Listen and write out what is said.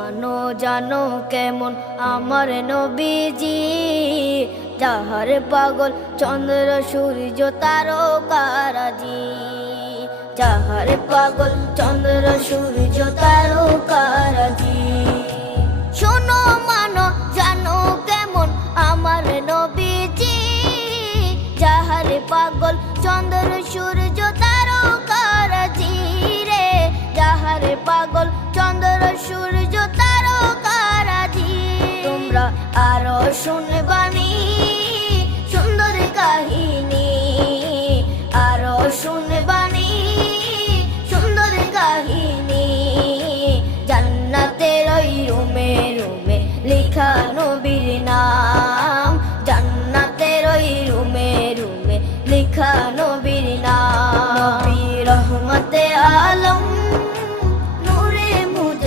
মানো জানো কেমন আমার নবীজি, যাহার পাগল চন্দ্র সূর্য তারকারাজি, যাহার পাগল চন্দ্র সূর্য তারকারাজি। শোনো মানো জানো কেমন আমার নবীজি, যাহার পাগল চন্দ্র সূর্য তারকারাজি রে, যাহার পাগল চন্দ্র সূর্য তারকারাজি। তোমরা আরো শুনবানি